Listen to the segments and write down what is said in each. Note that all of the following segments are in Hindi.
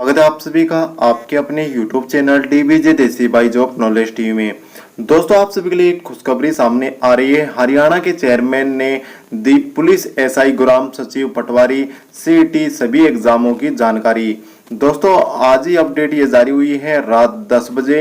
स्वागत है आप सभी का आपके अपने YouTube चैनल डीबीजे देसी बाई जॉब नॉलेज टीवी में। दोस्तों, आप सभी के लिए एक खुशखबरी सामने आ रही है। हरियाणा के चेयरमैन ने दी पुलिस एसआई गुराम सचिव पटवारी सीईटी सभी एग्जामों की जानकारी। दोस्तों, आज ही अपडेट ये जारी हुई है रात 10 बजे।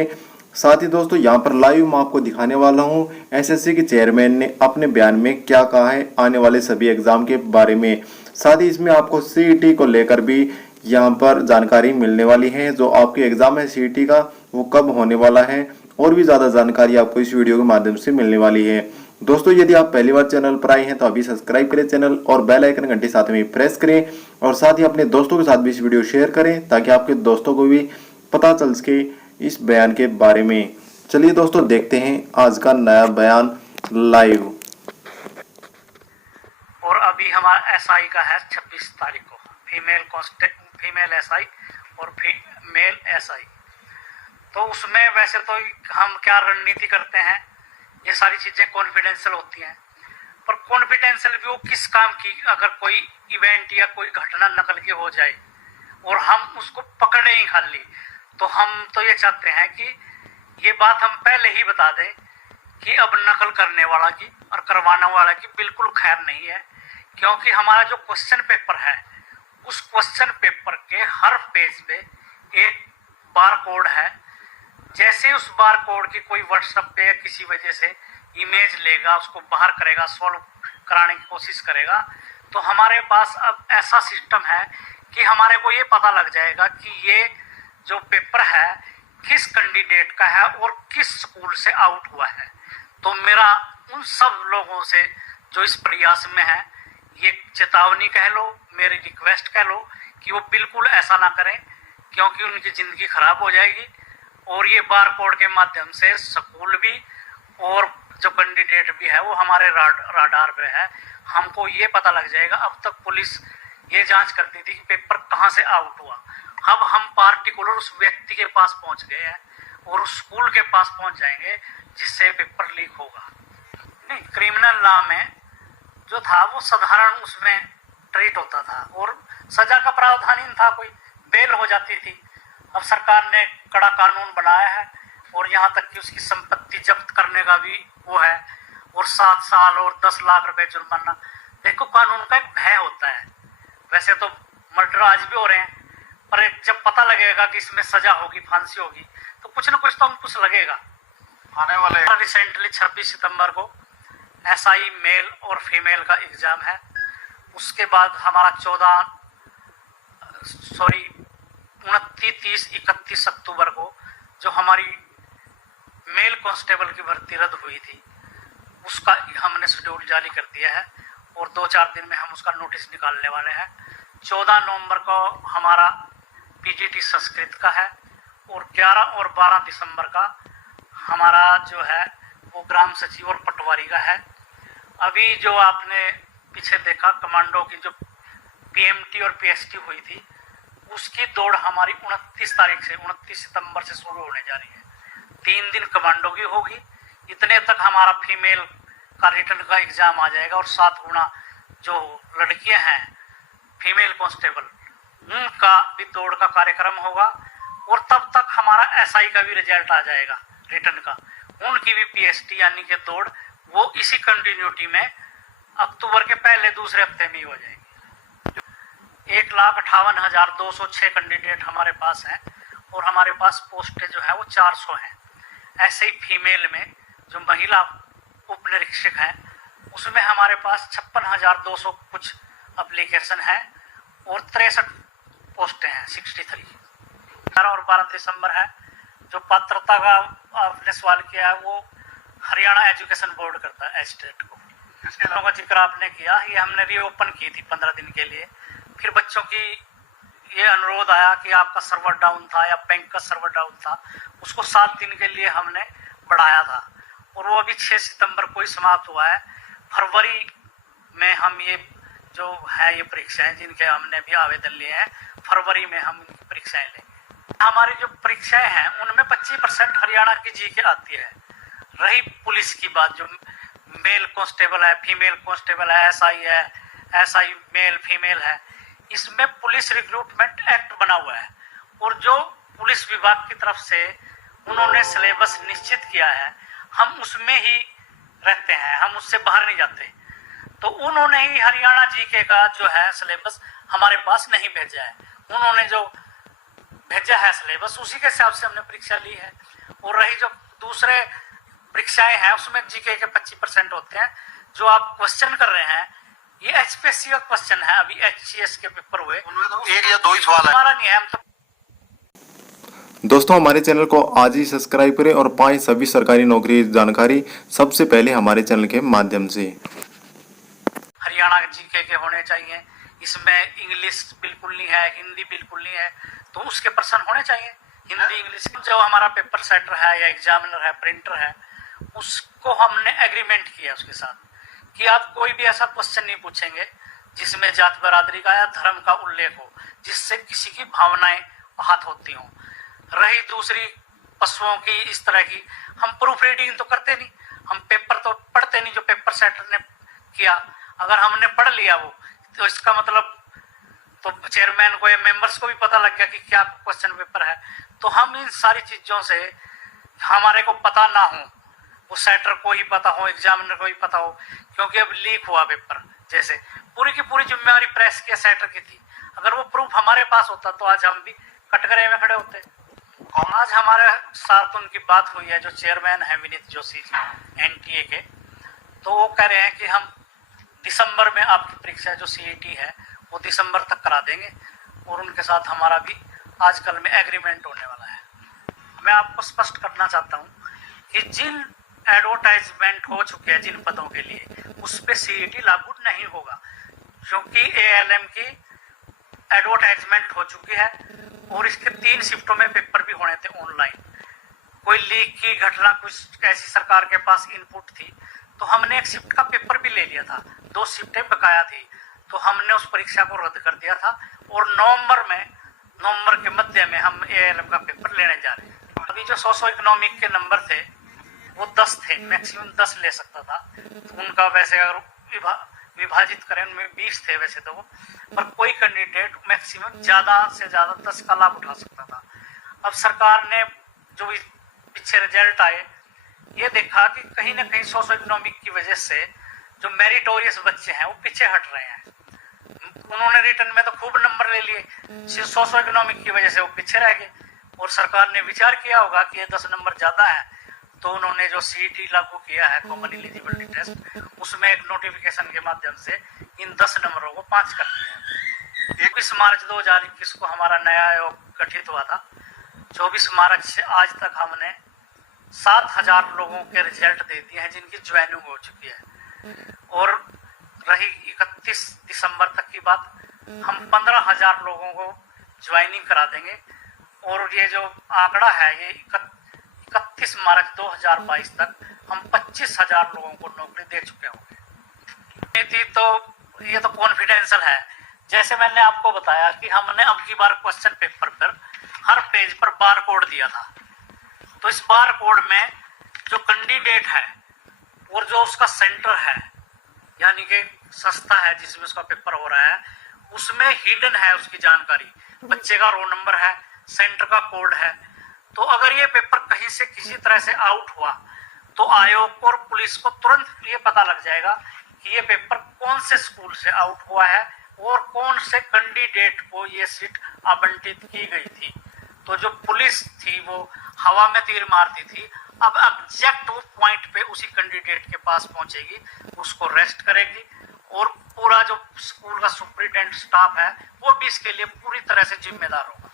साथ ही दोस्तों, यहाँ पर लाइव मैं आपको दिखाने वाला हूँ एसएससी के चेयरमैन ने अपने बयान में क्या कहा है आने वाले सभी एग्जाम के बारे में। साथ ही इसमें आपको सीईटी को लेकर भी यहाँ पर जानकारी मिलने वाली है। जो आपके एग्जाम है सीईटी का वो कब होने वाला है और भी ज्यादा जानकारी आपको इस वीडियो के माध्यम से मिलने वाली है। दोस्तों, यदि आप पहली बार चैनल पर आए हैं तो अभी सब्सक्राइब करें चैनल और बेल आइकन घंटी साथ में प्रेस करें और साथ ही अपने दोस्तों के साथ भी इस वीडियो शेयर करें ताकि आपके दोस्तों को भी पता चल सके इस बयान के बारे में। चलिए दोस्तों, देखते हैं आज का नया बयान लाइव। और अभी हमारा एसआई का है 26 तारीख को, फीमेल एसआई और मेल एसआई। तो उसमें वैसे तो हम क्या रणनीति करते हैं, ये सारी चीजें कॉन्फिडेंशियल होती हैं, पर कॉन्फिडेंशियल भी वो किस काम की, अगर कोई इवेंट या कोई घटना नकल की हो जाए और हम उसको पकड़े ही खाली, तो हम तो ये चाहते हैं कि ये बात हम पहले ही बता दें कि अब नकल करने वाला की और करवाने वाला की बिल्कुल खैर नहीं है। क्योंकि हमारा जो क्वेश्चन पेपर है उस क्वेश्चन पेपर के हर पेज पे एक बार कोड है। जैसे उस बार कोड की कोई व्हाट्सएप पे या किसी वजह से इमेज लेगा, उसको बाहर करेगा, सॉल्व कराने की कोशिश करेगा, तो हमारे पास अब ऐसा सिस्टम है कि हमारे को ये पता लग जाएगा कि ये जो पेपर है किस कैंडिडेट का है और किस स्कूल से आउट हुआ है। तो मेरा उन सब लोगों से जो इस प्रयास में है, ये चेतावनी कह लो, मेरी रिक्वेस्ट कह लो कि वो बिल्कुल ऐसा ना करें, क्योंकि उनकी जिंदगी खराब हो जाएगी। और ये बार कोड के माध्यम से स्कूल भी और जो कैंडिडेट भी है वो हमारे राडार पे है, हमको ये पता लग जाएगा। अब तक पुलिस ये जांच करती थी कि पेपर कहाँ से आउट हुआ, अब हम पार्टिकुलर उस व्यक्ति के पास पहुंच गए हैं और उस स्कूल के पास पहुंच जाएंगे जिससे पेपर लीक होगा। नहीं, क्रिमिनल लॉ में जो था वो साधारण उसमें ट्रीट होता था और सजा का प्रावधान ही था, कोई बेल हो जाती थी। अब सरकार ने कड़ा कानून बनाया है और यहाँ तक कि उसकी संपत्ति जब्त करने का भी वो है, और 7 साल और 10 लाख रुपए जुर्माना। देखो, कानून का एक भय होता है। वैसे तो मर्डर आज भी हो रहे हैं, पर जब पता लगेगा कि इसमें सजा होगी, फांसी होगी, तो कुछ ना कुछ तो अंकुश लगेगा। आने वाले रिसेंटली 26 सितंबर को एसआई मेल और फीमेल का एग्जाम है। उसके बाद हमारा 29, 30, 31 अक्टूबर को जो हमारी मेल कांस्टेबल की भर्ती रद्द हुई थी उसका हमने शेड्यूल जारी कर दिया है और 2-4 दिन में हम उसका नोटिस निकालने वाले हैं। 14 नवंबर को हमारा पीजीटी संस्कृत का है और 11 और 12 दिसंबर का हमारा जो है वो ग्राम सचिव और पटवारी का है। अभी जो आपने पीछे देखा कमांडो की जो पीएमटी और पीएसटी हुई थी, उसकी दौड़ हमारी 29 सितंबर से शुरू होने जा रही है। 3 दिन कमांडो की होगी, इतने तक हमारा फीमेल का रिटर्न का एग्जाम आ जाएगा और 7 गुना जो लड़कियां हैं फीमेल कांस्टेबल उनका भी दौड़ का कार्यक्रम होगा और तब तक हमारा एसआई का भी रिजल्ट आ जाएगा रिटर्न का, उनकी भी पीएसटी यानी कि दौड़ वो इसी कंटिन्यूटी में अक्टूबर के पहले दूसरे हफ्ते में ही हो जाएगी। 1,58,206 कैंडिडेट हमारे पास हैं और हमारे पास पोस्टें जो है वो 400 हैं। ऐसे ही फीमेल में जो महिला उप निरीक्षक हैं उसमें हमारे पास 56,200 कुछ एप्लीकेशन है और 63 पोस्टें हैं, 63। 11 और 12 दिसंबर है। जो पात्रता का आपने सवाल किया है वो हरियाणा एजुकेशन बोर्ड करता है स्टेट को। इसके लोगों का जिक्र आपने किया, ये हमने रीओपन की थी 15 दिन के लिए। फिर बच्चों की ये अनुरोध आया कि आपका सर्वर डाउन था या बैंक का सर्वर डाउन था, उसको 7 दिन के लिए हमने बढ़ाया था और वो अभी 6 सितंबर को ही समाप्त हुआ है। फरवरी में हम ये जो है ये परीक्षाएं जिनके हमने भी आवेदन लिए हैं, फरवरी में हम इनकी परीक्षाएं लेंगे। हमारी जो परीक्षाएं हैं उनमें 25% हरियाणा की जीके आती है। रही पुलिस की बात, जो मेल कांस्टेबल है, फीमेल कांस्टेबल है, एसआई मेल फीमेल है, इसमें पुलिस रिक्रूटमेंट एक्ट बना हुआ है और जो पुलिस विभाग की तरफ से उन्होंने सिलेबस निश्चित किया है, हम उसमें ही रहते हैं, हम उससे बाहर नहीं जाते। तो उन्होंने ही हरियाणा जीके का जो है सिलेबस हमारे पास नहीं भेजा है। उन्होंने जो भेजा है सिलेबस, उसी के हिसाब से हमने परीक्षा ली है। और रही जो दूसरे परीक्षाएं हैं, उसमें जीके के 25% होते हैं। जो आप क्वेश्चन कर रहे हैं, ये एचपीएससी का क्वेश्चन है। अभी एचसीएस के पेपर हुए, उनमें तो एक या दो ही सवाल है। हमारा नहीं है, हम तो दोस्तों हमारे चैनल को आज ही सब्सक्राइब करें और पाएं सभी सरकारी नौकरी जानकारी सबसे पहले हमारे चैनल के माध्यम से। हरियाणा जीके के होने चाहिए। इसमें इंग्लिश बिल्कुल नहीं है, हिंदी बिल्कुल नहीं है, तो उसके प्रश्न होने चाहिए हिंदी इंग्लिश। जो हमारा पेपर सेटर है या एग्जामिनर है, प्रिंटर है, उसको हमने एग्रीमेंट किया उसके साथ कि आप कोई भी ऐसा क्वेश्चन नहीं पूछेंगे जिसमें जात बरादरी का या धर्म का उल्लेख हो, जिससे किसी की भावनाएं आहत होती हों। रही दूसरी पशुओं की इस तरह की, हम प्रूफ रीडिंग तो करते नहीं, हम पेपर तो पढ़ते नहीं जो पेपर सेटर ने किया। अगर हमने पढ़ लिया वो, तो इसका मतलब तो चेयरमैन को या मेंबर्स को भी पता लग गया कि क्या क्वेश्चन पेपर है। तो हम इन सारी चीजों से हमारे को पता ना हो, वो सेटर को ही पता हो, एग्जामिनर को ही पता हो, क्योंकि अब लीक हुआ पेपर, जैसे पूरी की पूरी जिम्मेवारी प्रेस के सेटर की थी। अगर वो प्रूफ हमारे पास होता तो आज हम भी कटघरे में खड़े होते। और आज हमारे साथ उनकी बात हुई है, जो चेयरमैन है विनीत जोशी जी एनटीए के, तो वो कह रहे हैं कि हम दिसंबर में आपकी परीक्षा जो सीईटी है वो दिसंबर तक करा देंगे, और उनके साथ हमारा भी आजकल में एग्रीमेंट होने वाला है। मैं आपको स्पष्ट करना चाहता हूँ कि जिन एडवर्टाइजमेंट हो चुके हैं जिन पदों के लिए, उस पर सीईटी लागू नहीं होगा, क्योंकि एएलएम की एडवर्टाइजमेंट हो चुकी है और इसके 3 शिफ्टों में पेपर भी होने थे ऑनलाइन। कोई लीक की घटना कुछ ऐसी सरकार के पास इनपुट थी, तो हमने एक शिफ्ट का पेपर भी ले लिया था, 2 शिफ्टें बकाया थी, तो हमने उस परीक्षा को रद्द कर दिया था। और नवंबर के मध्य में हम एएलएम का पेपर लेने जा रहे हैं। अभी जो सोशो इकोनॉमिक के नंबर थे वो 10 थे, मैक्सिमम 10 ले सकता था। तो उनका वैसे अगर विभाजित करें, उनमें 20 थे वैसे तो वो, पर कोई कैंडिडेट मैक्सिमम ज्यादा से ज्यादा 10 का लाभ उठा सकता था। अब सरकार ने जो पीछे रिजल्ट आए, ये देखा कि कहीं ना कहीं सोशो इकोनॉमिक की वजह से जो मेरिटोरियस बच्चे हैं वो पीछे हट रहे हैं। उन्होंने रिटर्न में तो खूब नंबर ले लिए, सोशो इकोनॉमिक की वजह से वो पीछे रह गए। और सरकार ने विचार किया होगा कि ये 10 नंबर ज्यादा है, तो उन्होंने जो सीईटी लागू किया है, कॉमन एलिजिबिलिटी टेस्ट, उसमें एक नोटिफिकेशन के माध्यम से इन 10 नंबरों को 5 कर दिया। 21 मार्च 2021 को हमारा नया आयोग गठित हुआ था। 24 मार्च से आज तक हमने 7000 लोगों के रिजल्ट दे दिए हैं जिनकी ज्वाइनिंग हो चुकी है। और रही 31 दिसंबर तक की बात, हम 15,000 लोगों को ज्वाइनिंग करा देंगे। और ये जो आंकड़ा है, ये 31 मार्च 2022 तक हम 25,000 लोगों को नौकरी दे चुके होंगे। तो ये तो कॉन्फिडेंशियल है। जैसे मैंने आपको बताया कि हमने अब की बार क्वेश्चन पेपर पर हर पेज पर बार कोड दिया था, तो इस बार कोड में जो कैंडिडेट है और जो उसका सेंटर है, यानी कि संस्था है जिसमें उसका पेपर हो रहा है, उसमें हिडन है उसकी जानकारी, बच्चे का रोल नंबर है, सेंटर का कोड है। तो अगर ये पेपर कहीं से किसी तरह से आउट हुआ, तो आयोग और पुलिस को तुरंत ये पता लग जाएगा कि ये पेपर कौन से स्कूल से आउट हुआ है और कौन से कैंडिडेट को ये सीट आवंटित की गई थी। तो जो पुलिस थी वो हवा में तीर मारती थी, अब एग्जैक्ट वो पॉइंट पे उसी कैंडिडेट के पास पहुंचेगी, उसको रेस्ट करेगी। और पूरा जो स्कूल का सुपरिटेंडेंट स्टाफ है वो भी इसके लिए पूरी तरह से जिम्मेदार होगा।